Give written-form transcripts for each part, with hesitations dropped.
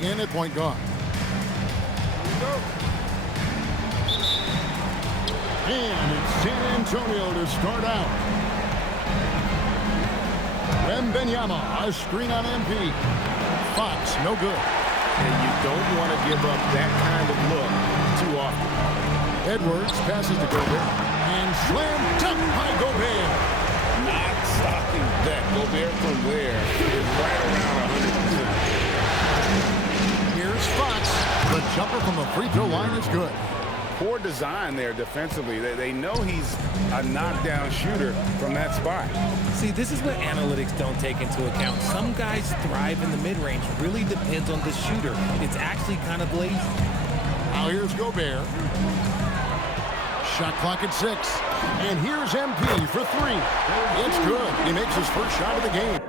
In at point guard. And it's San Antonio to start out. Wembanyama, a screen on MP. Fox, no good. And you don't want to give up that kind of look too often. Edwards passes to Gobert. And slam dunk by Gobert. Not stopping that. Gobert from there is right around 100%. Here's Fox. The jumper from the free throw line is good. Poor design there defensively. They know he's a knockdown shooter from that spot. See, this is what analytics don't take into account. Some guys thrive in the mid-range. Really depends on the shooter. It's actually kind of lazy. Now here's Gobert. Shot clock at 6. And here's MP for 3. It's good. He makes his first shot of the game.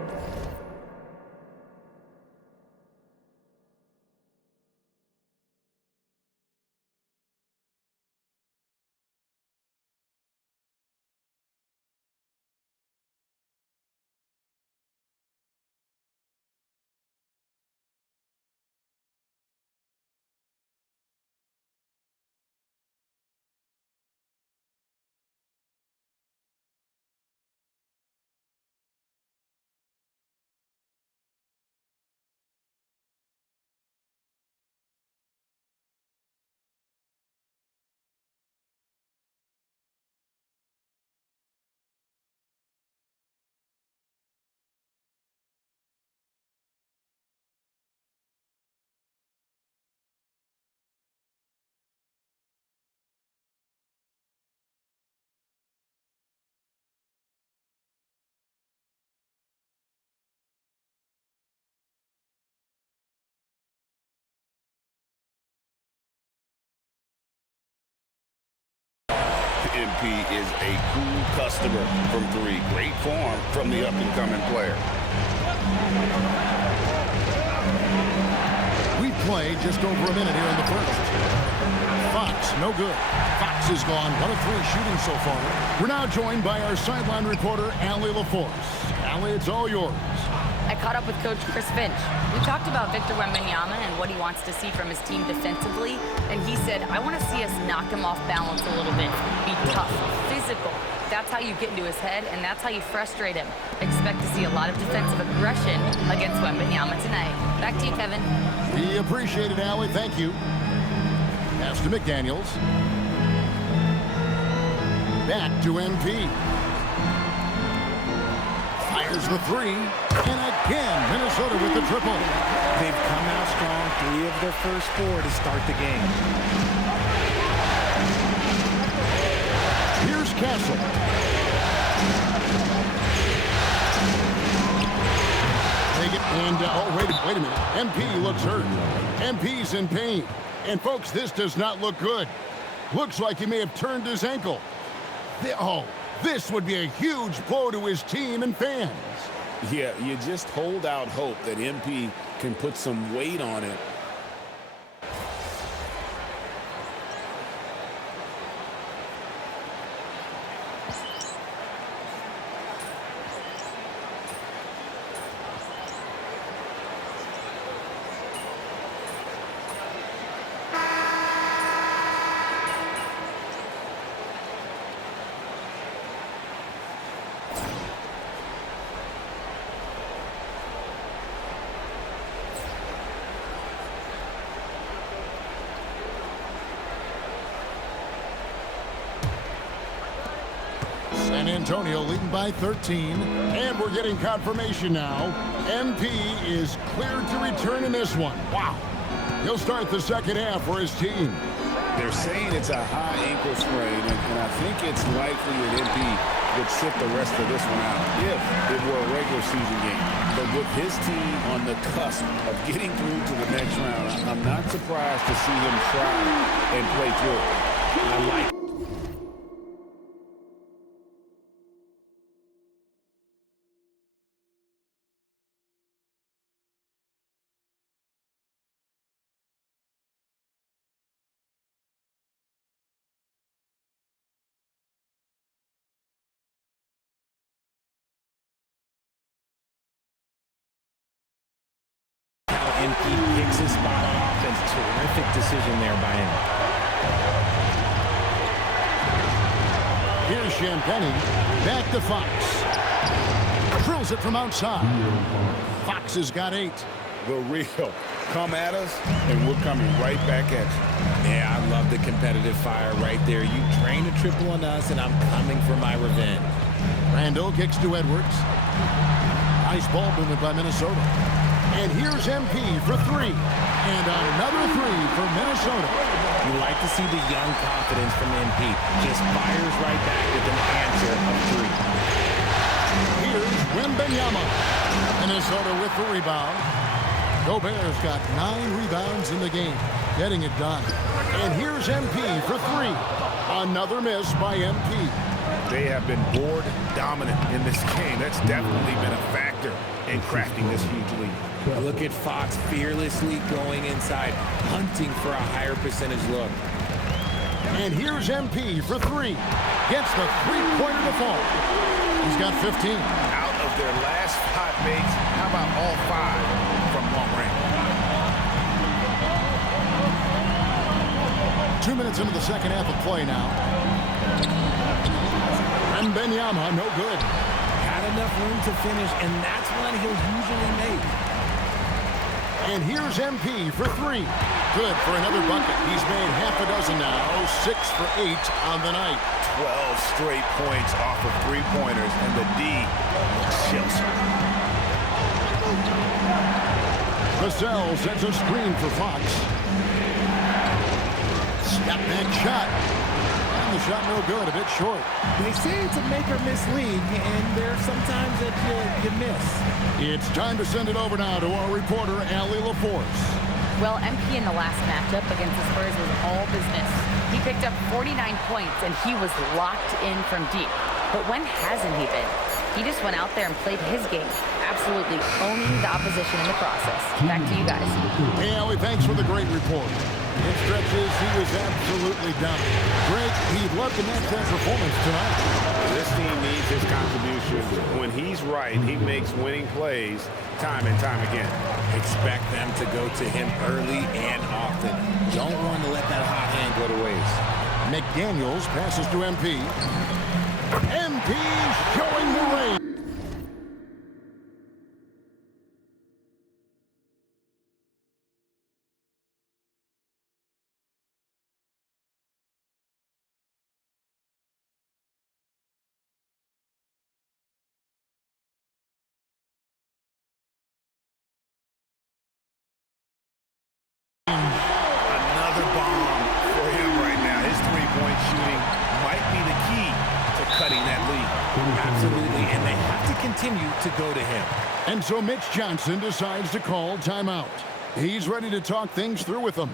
MP is a cool customer from 3. Great form from the up-and-coming player. We play just over a minute here in the first. Fox, no good. Fox is gone. 1 of 3 shooting so far. We're now joined by our sideline reporter, Allie LaForce. Allie, it's all yours. I caught up with Coach Chris Finch. We talked about Victor Wembanyama and what he wants to see from his team defensively, and he said, I want to see us knock him off balance a little bit, be tough, physical. That's how you get into his head, and that's how you frustrate him. Expect to see a lot of defensive aggression against Wembanyama tonight. Back to you, Kevin. We appreciate it, Allie. Thank you. Pass to McDaniels. Back to MP. Fires the 3. And again, Minnesota with the triple. They've come out strong, 3 of their first 4 to start the game. Here's Castle. Take it, and, oh, wait a minute. MP looks hurt. MP's in pain. And, folks, this does not look good. Looks like he may have turned his ankle. This would be a huge blow to his team and fans. Yeah, you just hold out hope that MP can put some weight on it. San Antonio leading by 13, and we're getting confirmation now. MP is cleared to return in this one. Wow. He'll start the second half for his team. They're saying it's a high ankle sprain, and I think it's likely that MP would sit the rest of this one out if it were a regular season game. But with his team on the cusp of getting through to the next round, I'm not surprised to see him try and play through it. I like MP picks his spot Terrific decision there by him. Here's Champagnie. Back to Fox. Drills it from outside. Fox has got 8. The real. Come at us, and we're coming right back at you. Yeah, I love the competitive fire right there. You drain a triple on us, and I'm coming for my revenge. Randall kicks to Edwards. Nice ball movement by Minnesota. And here's MP for 3. And another 3 for Minnesota. You like to see the young confidence from MP. Just fires right back with an answer of 3. Here's Wembanyama. Minnesota with the rebound. Gobert's got 9 rebounds in the game, getting it done. And here's MP for 3. Another miss by MP. They have been board dominant in this game. That's definitely been a factor in crafting this huge lead. Look at Fox fearlessly going inside, hunting for a higher percentage look. And here's MP for 3. Gets the three-pointer to fall. He's got 15. Out of their last 5 makes, how about all 5 from long range? 2 minutes into the second half of play now. Wembanyama, no good. Had enough room to finish, and that's one he'll usually make. And here's MP for 3. Good for another bucket. He's made half a dozen now. 6 for 8 on the night. 12 straight points off of three-pointers, and the D looks Chelsea. Vassell sends a screen for Fox. Step back shot. And the shot no good, a bit short. They say it's a make-or-miss league, and there's sometimes that you miss. It's time to send it over now to our reporter, Allie LaForce. Well, MP in the last matchup against the Spurs was all business. He picked up 49 points, and he was locked in from deep. But when hasn't he been? He just went out there and played his game, absolutely owning the opposition in the process. Back to you guys. Hey, Allie, thanks for the great report. In stretches, he was absolutely dominant. Greg, he loved the match that performance tonight. This team needs his contribution. When he's right, he makes winning plays time and time again. Expect them to go to him early and often. Don't want to let that hot hand go to waste. McDaniels passes to MP. MP showing the range. Another bomb for him right now. His three-point shooting might be the key to cutting that lead. Absolutely, and they have to continue to go to him. And so Mitch Johnson decides to call timeout. He's ready to talk things through with them.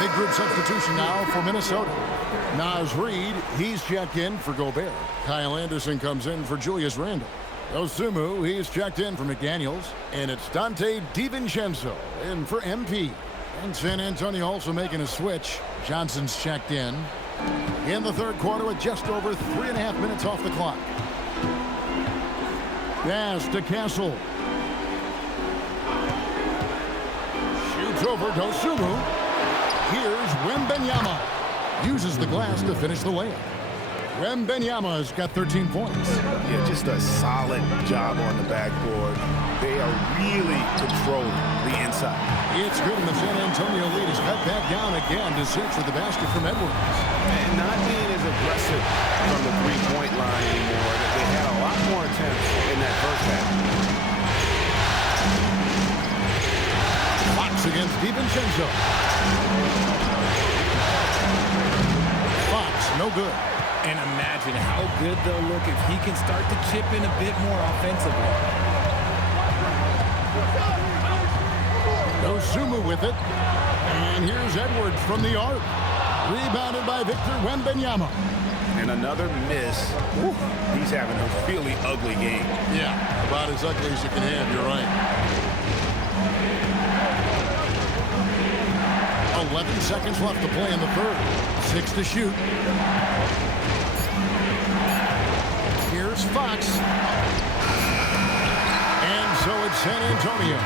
Big group substitution now for Minnesota. Naz Reid, he's checked in for Gobert. Kyle Anderson comes in for Julius Randle. Osumu, he's checked in for McDaniels. And it's Dante DiVincenzo in for MP. And San Antonio also making a switch. Johnson's checked in the third quarter with just over 3.5 minutes off the clock. Pass to Castle. over Dosunmu. Here's Wembanyama. Uses the glass to finish the layup. Wembanyama's got 13 points. Yeah, just a solid job on the backboard. They are really controlling the inside. It's good, and the San Antonio lead is cut back down again to 6 with the basket from Edwards. And not being as aggressive from the three-point line anymore. They had a lot more attempts in that first half. Fox against DiVincenzo. Fox, no good. And imagine how good they'll look if he can start to chip in a bit more offensively. Dosunmu with it. And here's Edwards from the arc. Rebounded by Victor Wembanyama. And another miss. Woo. He's having a really ugly game. Yeah, about as ugly as you can have, you're right. 11 seconds left to play in the third. 6 to shoot. Here's Fox. And so it's San Antonio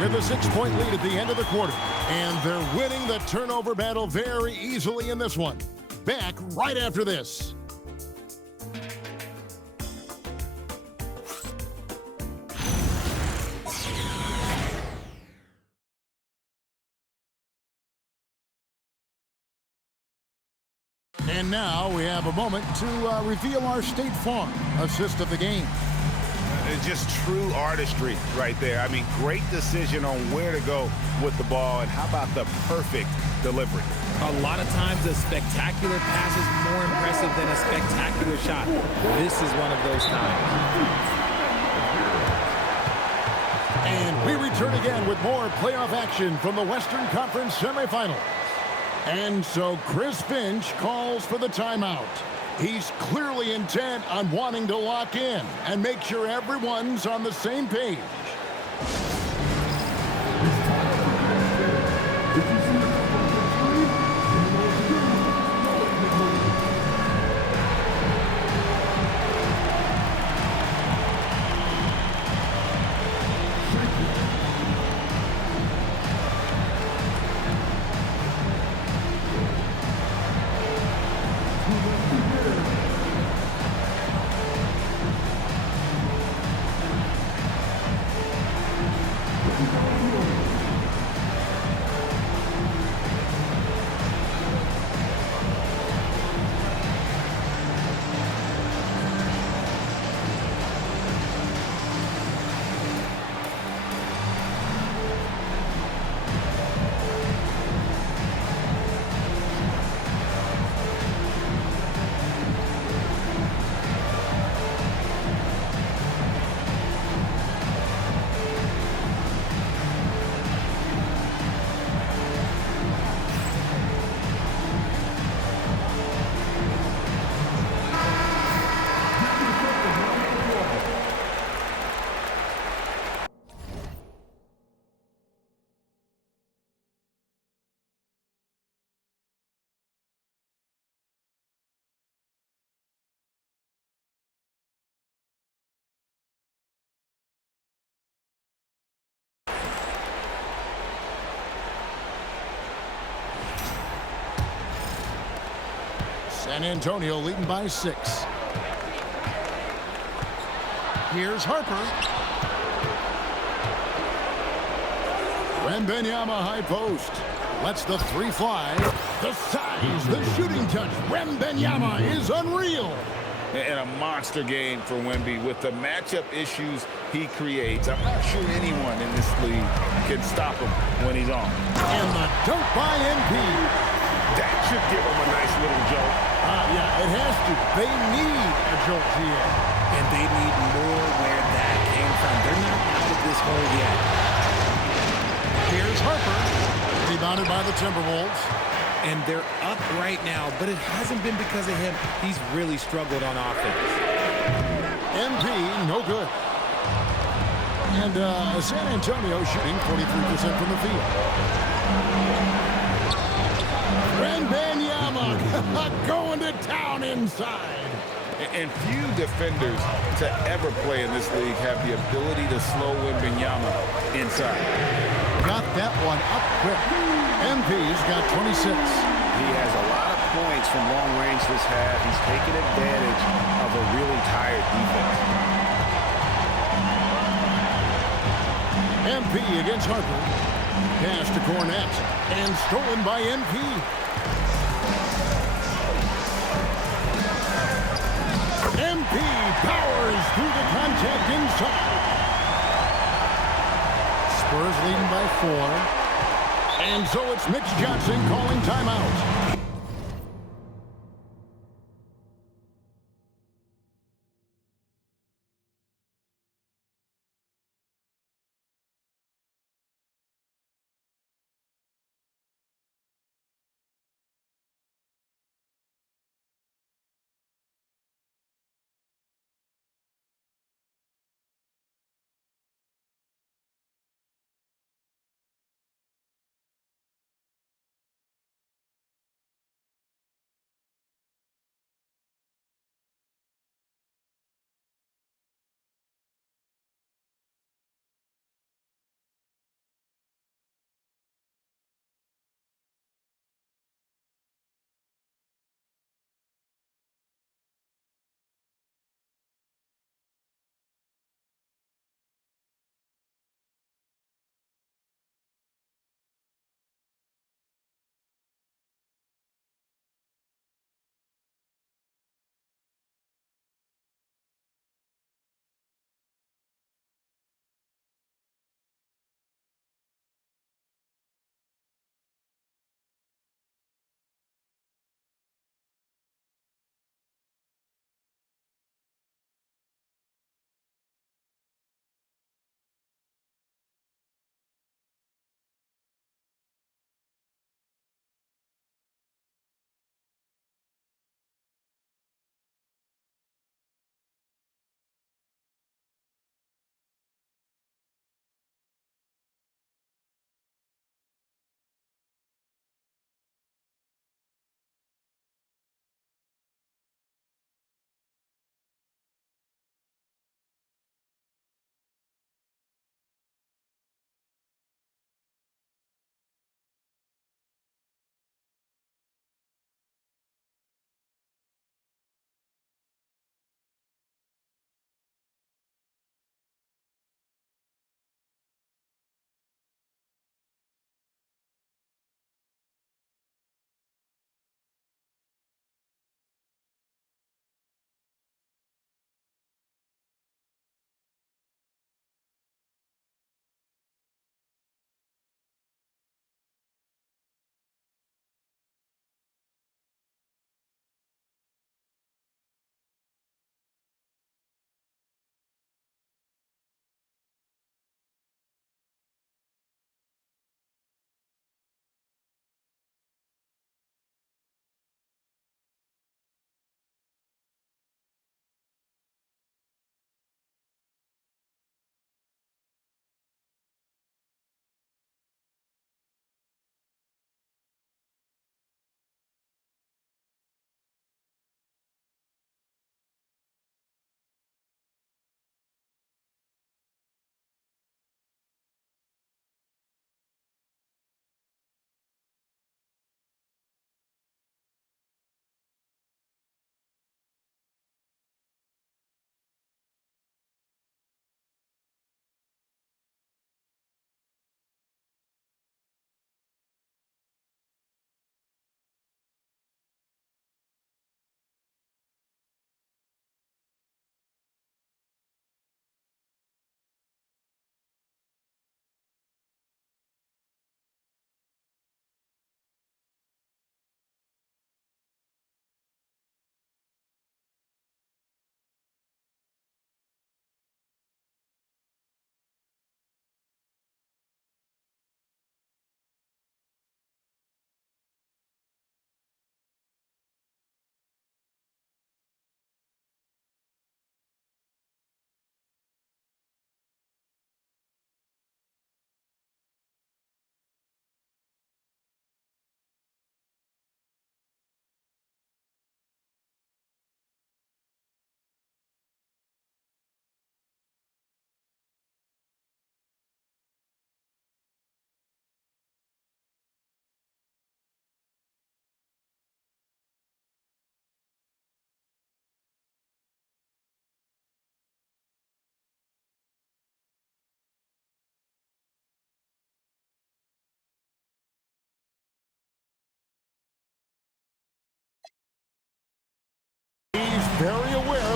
with a 6-point lead at the end of the quarter. And they're winning the turnover battle very easily in this one. Back right after this. And now we have a moment to reveal our State Farm assist of the game. It's just true artistry right there. I mean, great decision on where to go with the ball, and how about the perfect delivery? A lot of times a spectacular pass is more impressive than a spectacular shot. This is one of those times. And we return again with more playoff action from the Western Conference semifinals. And so Chris Finch calls for the timeout. He's clearly intent on wanting to lock in and make sure everyone's on the same page. San Antonio leading by 6. Here's Harper. Wembanyama high post. Lets the three fly. The size, the shooting touch. Wembanyama is unreal. And a monster game for Wemby with the matchup issues he creates. I'm not sure anyone in this league can stop him when he's on. And the dunk by MP. That should give him a nice little jolt. Yeah, it has to. They need a jolt here. And they need more where that came from. They're not out of this hole yet. Here's Harper. Rebounded by the Timberwolves. And they're up right now, but it hasn't been because of him. He's really struggled on offense. MP, no good. And San Antonio shooting 43% from the field. Wembanyama going to town inside. And few defenders to ever play in this league have the ability to slow Wembanyama inside. got that one up quick. MP's got 26. He has a lot of points from long range this half. He's taken advantage of a really tired defense. MP against Harper. Pass to Cornette. And stolen by MP. MP powers through the contact inside. Spurs leading by 4. And so it's Mitch Johnson calling timeout.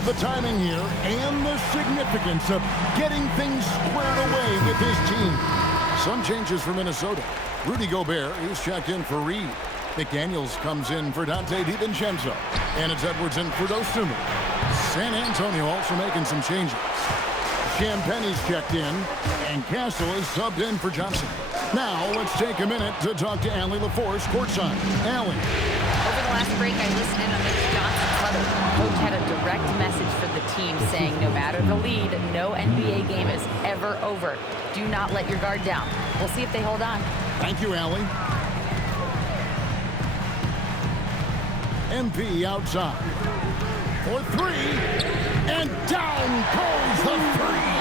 of the timing here and the significance of getting things squared away with his team. Some changes for Minnesota. Rudy Gobert is checked in for Reed. McDaniels comes in for Dante DiVincenzo. And it's Edwards in for Dosunmu. San Antonio also making some changes. Champagne's checked in, and Castle is subbed in for Johnson. Now, let's take a minute to talk to Allie LaForce courtside. Allie. Over the last break, I listened in on Mitch Johnson's huddle. Coach had a direct message for the team saying no matter the lead, no NBA game is ever over. Do not let your guard down. We'll see if they hold on. Thank you, Allie. MP outside. For three, and down goes the three.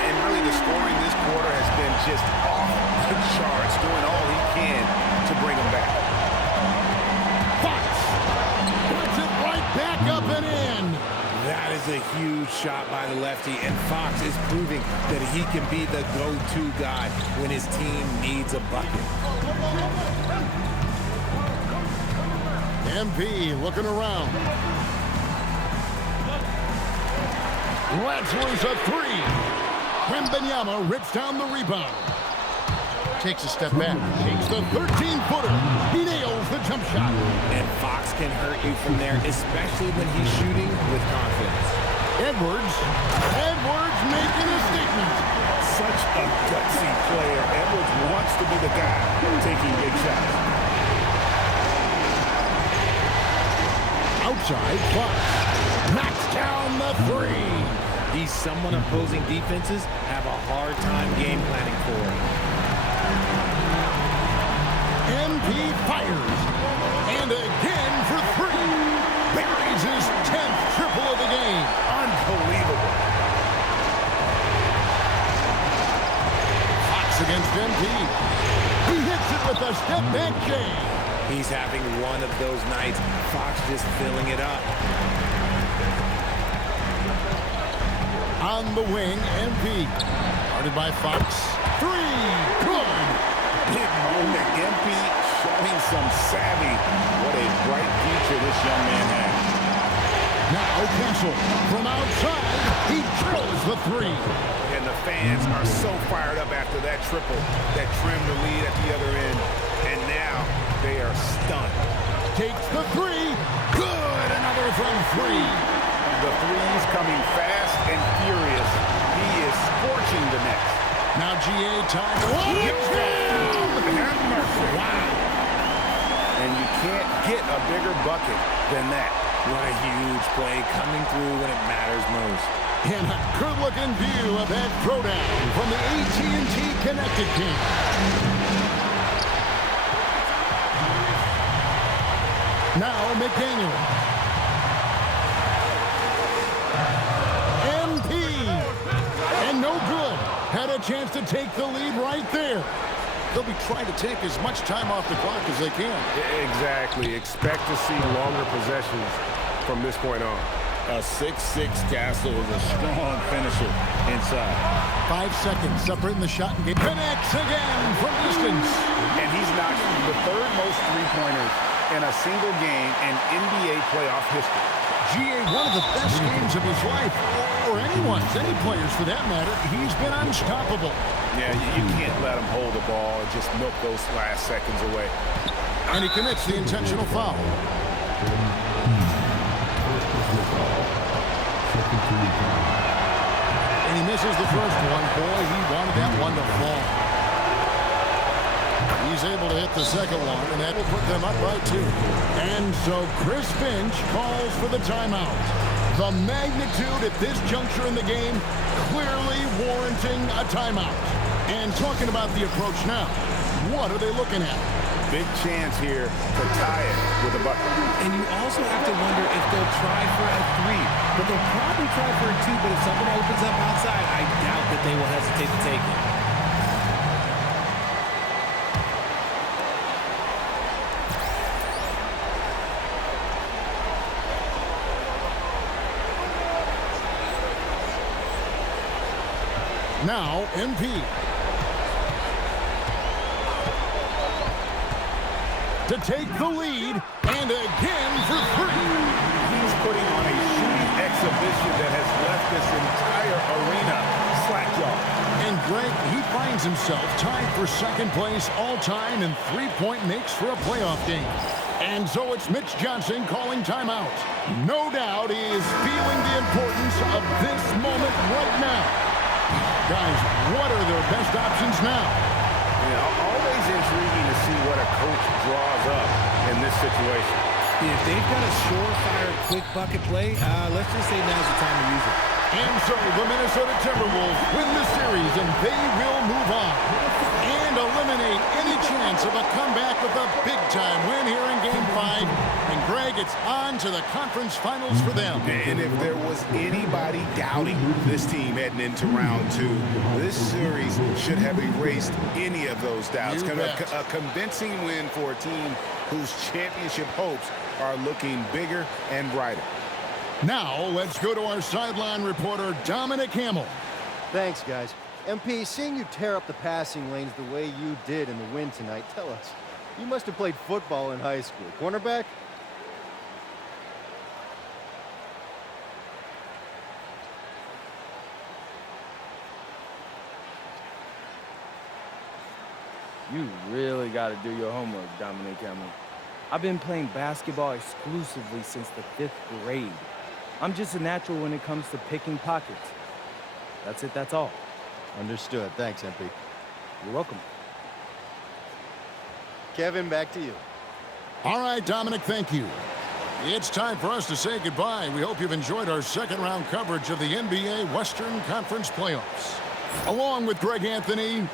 And really the scoring this quarter has been just off the charts, doing all he can to bring them back. Fox puts it right back up and in. That is a huge shot by the lefty, and Fox is proving that he can be the go-to guy when his team needs a bucket. MP looking around. Lets loose a three. Wembanyama rips down the rebound. Takes a step back. Takes the 13-footer. He nails the jump shot. And Fox can hurt you from there, especially when he's shooting with confidence. Edwards making a statement. Such a gutsy player. Edwards wants to be the guy taking big shots. Outside, Fox knocks down the three. He's someone opposing defenses have a hard time game planning for. MP fires. And again for three. Buries his 10th triple of the game. Unbelievable. Fox against MP. He hits it with a step-back J. He's having one of those nights. Fox just filling it up. On the wing, MP. Guarded by Fox. Three. Good. Big moment. MP showing some savvy. What a bright future this young man has. Now Castle from outside. He drills the three. And the fans are so fired up after that triple that trimmed the lead at the other end. And now they are stunned. Takes the three. Good. Another from three. The threes coming fast and furious. He is scorching the nets. Now GA time. Have mercy. Wow. And you can't get a bigger bucket than that. What a huge play coming through when it matters most. And a good-looking view of that throwdown from the AT&T Connected team. Now McDaniel. MP. And no good. Had a chance to take the lead right there. They'll be trying to take as much time off the clock as they can. Exactly. Expect to see longer possessions from this point on. A 6'6" Castle is a strong finisher inside. 5 seconds separating the shot and game. Connects again from distance. And he's knocked the third most three-pointers in a single game in NBA playoff history. GA, one of the best games of his life, or anyone's, any players for that matter. He's been unstoppable. Yeah, you can't let him hold the ball and just milk those last seconds away. And he commits the intentional foul. And he misses the first one. Boy, he wanted that one to fall. He's able to hit the second one, and that will put them up by 2. And so Chris Finch calls for the timeout. The magnitude at this juncture in the game clearly warranting a timeout. And talking about the approach now, what are they looking at? Big chance here to tie it with a bucket. And you also have to wonder if they'll try for a 3. But they'll probably try for a 2, but if someone opens up outside, I doubt that they will hesitate to take it. Now, MP. To take the lead, and again for 3. He's putting on a shooting exhibition exhibition that has left this entire arena slack-jawed. And Greg, he finds himself tied for second place all-time in three-point makes for a playoff game. And so it's Mitch Johnson calling timeout. No doubt he is feeling the importance of this moment right now. Guys, what are their best options now? Always intriguing to see what a coach draws up in this situation. If they've got a surefire, quick bucket play, let's just say now's the time to use it. And so the Minnesota Timberwolves win the series, and they will move on and eliminate any chance of a comeback with a big-time win here in Game 5. And, Greg, it's on to the conference finals for them. And if there was anybody doubting this team heading into round 2, this series should have erased any of those doubts. A convincing win for a team whose championship hopes are looking bigger and brighter. Now, let's go to our sideline reporter, Dominic Hamill. Thanks, guys. MP, seeing you tear up the passing lanes the way you did in the win tonight, tell us, you must have played football in high school. Cornerback? You really got to do your homework, Dominic Hamill. I've been playing basketball exclusively since the 5th grade. I'm just a natural when it comes to picking pockets. That's it, that's all. Understood. Thanks, MP. You're welcome. Kevin, back to you. All right, Dominic, thank you. It's time for us to say goodbye. We hope you've enjoyed our second-round coverage of the NBA Western Conference Playoffs. Along with Greg Anthony,